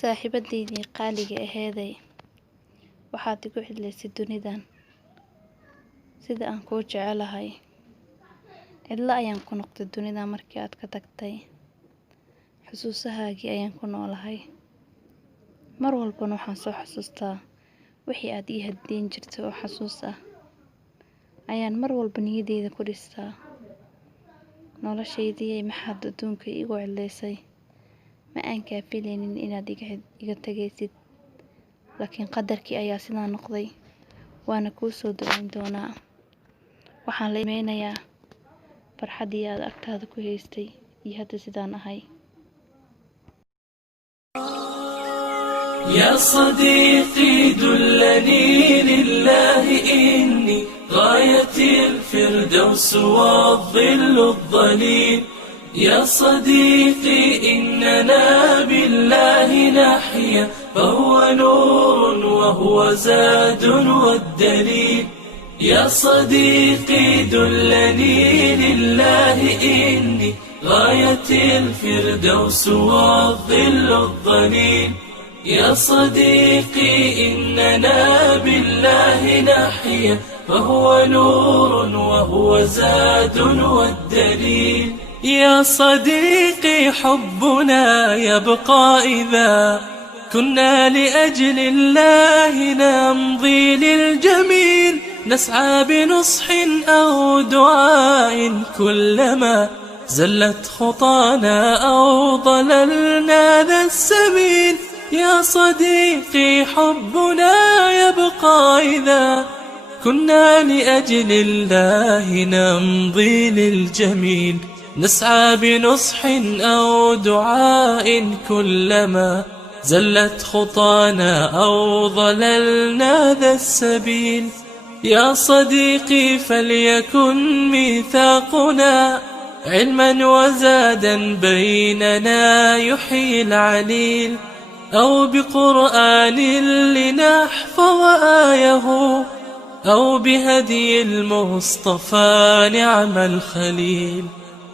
Saaxiibadaydii qaaliga aheeday waxaad igu cidlaysay dunidan sida aan kuu jecelahay. Cidla ayaan ku noqday dunidan markii aad ka tagtay. Xusuusahaagii ayaan ku noolahay. Mar walbana waxaan soo xasuustaa wixii aad ii haddiin jirtay oo xasuus ah. Ayaan mar walba niyadeyda ku dhistaa. Noloshaydii maxaad adduunka igu cidlaysay. Ma aan kaa filaynin inaad iga tagaysid. Laakiin qadarkii ayaa sidaa noqday. Waana kuu soo ducayn doonaa. Waxaan la imeynayaa farxaddii aad agtaada ku haystay iyo hadda sidaan ahay. يا صديقي دلني لله إني غاية الفردوس والظل الظليل. يا صديقي إننا بالله نحيا فهو نور وهو زاد والدليل. يا صديقي دلني لله إني غاية الفردوس والظل الظليل. يا صديقي إننا بالله نحيا فهو نور وهو زاد والدليل. يا صديقي حبنا يبقى إذا كنا لأجل الله نمضي للجميل. نسعى بنصح أو دعاء كلما زلت خطانا أو ضللنا ذا السبيل. يا صديقي حبنا يبقى إذا كنا لأجل الله نمضي للجميل. نسعى بنصح أو دعاء كلما زلت خطانا أو ضللنا ذا السبيل. يا صديقي فليكن ميثاقنا علما وزادا بيننا يحيي العليل. أو بقرآن لنحفظ آيه أو بهدي المصطفى نعم الخليل.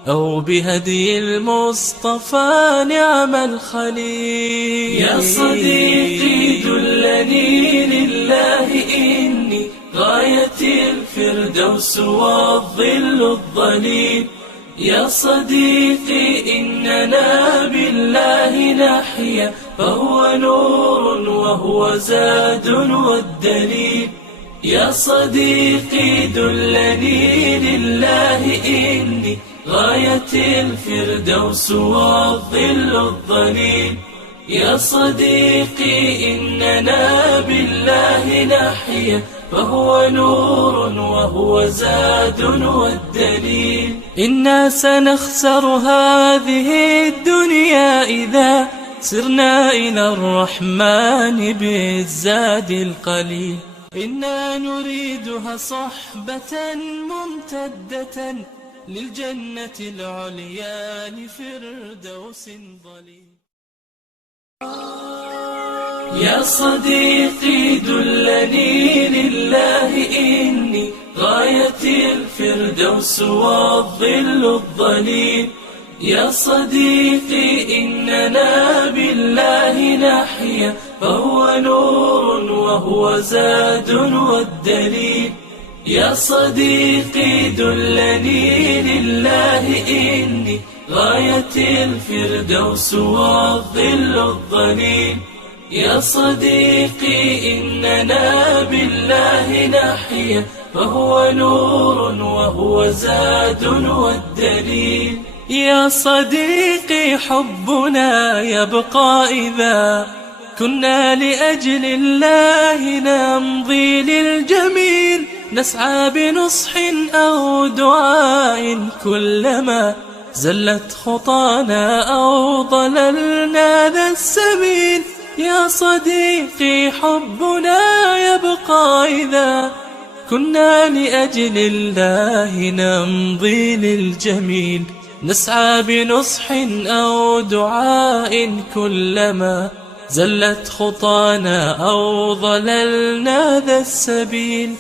أو بهدي المصطفى نعم الخليل. يا صديقي دلني لله إني غاية الفردوس والظل الظليل. يا صديقي إننا بالله نحيا فهو نور وهو زاد والدليل. يا صديقي دلني لله إني غاية الفردوس والظل الظليل. يا صديقي إننا بالله نحيا فهو نور وهو زاد والدليل. إنا سنخسر هذه الدنيا إذا سرنا إلى الرحمن بالزاد القليل. إنا نريدها صحبة ممتدة للجنة العليا لفردوس ظليل. يا صديقي دلني لله إني غاية الفردوس والظل الظليل. يا صديقي إننا بالله نحيا فهو نور وهو زاد والدليل. يا صديقي دلني لله إني غاية الفردوس والظل الظليل. يا صديقي إننا بالله نحيا فهو نور وهو زاد والدليل. يا صديقي حبنا يبقى إذا كنا لأجل الله نمضي للجميل. نسعى بنصح أو دعاء كلما زلت خطانا أو ضللنا ذا السبيل. يا صديقي حبنا يبقى إذا كنا لأجل الله نمضي للجميل. نسعى بنصح أو دعاء كلما زلت خطانا أو ضللنا ذا السبيل.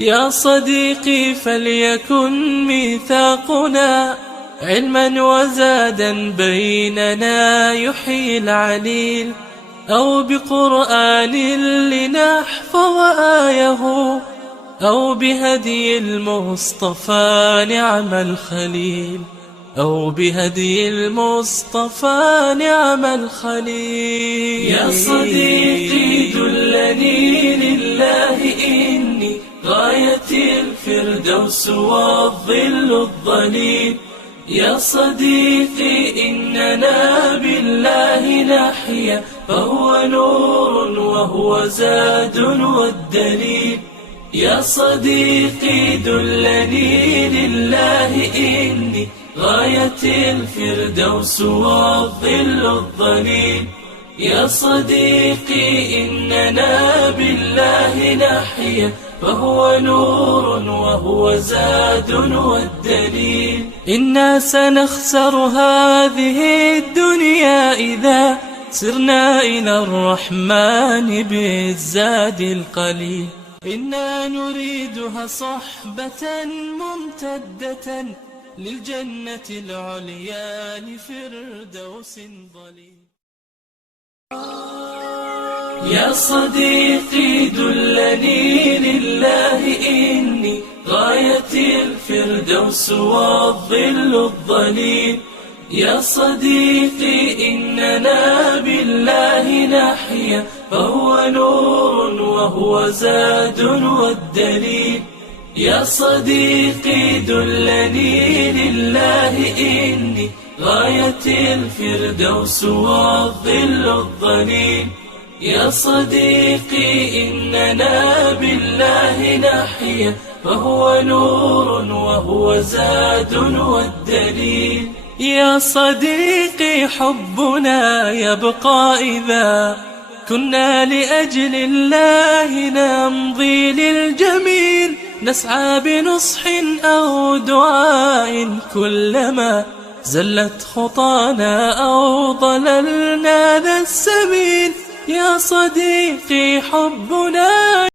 يا صديقي فليكن ميثاقنا علما وزادا بيننا يحيي العليل. أو بقرآن لنحفظ آيه، أو بهدي المصطفى نعم الخليل، أو بهدي المصطفى نعم الخليل. يا صديقي دلني لله إني غاية الفردوس والظل الظليل. يا صديقي إننا بالله نحيا، فهو نور وهو زاد والدليل. يا صديقي دلني لله إني غاية الفردوس والظل الظليل. يا صديقي إننا بالله نحيا، فهو نور وهو زاد والدليل. إنا سنخسر هذه الدنيا إذا سرنا إلى الرحمن بالزاد القليل. إنا نريدها صحبة ممتدة للجنة العليا لفردوس ضليل. يا صديقي دلني لله إني غاية الفردوس والظل الظليل. يا صديقي إننا بالله نحيا، فهو نور وهو زاد والدليل. يا صديقي دلني لله إني غاية الفردوس والظل الظليل. يا صديقي إننا بالله نحيا، فهو نور وهو زاد والدليل. يا صديقي حبنا يبقى إذا كنا لأجل الله نمضي للجميل، نسعى بنصح أو دعاء كلما زلت خطانا أو ضللنا ذا السبيل. يا صديقي حبنا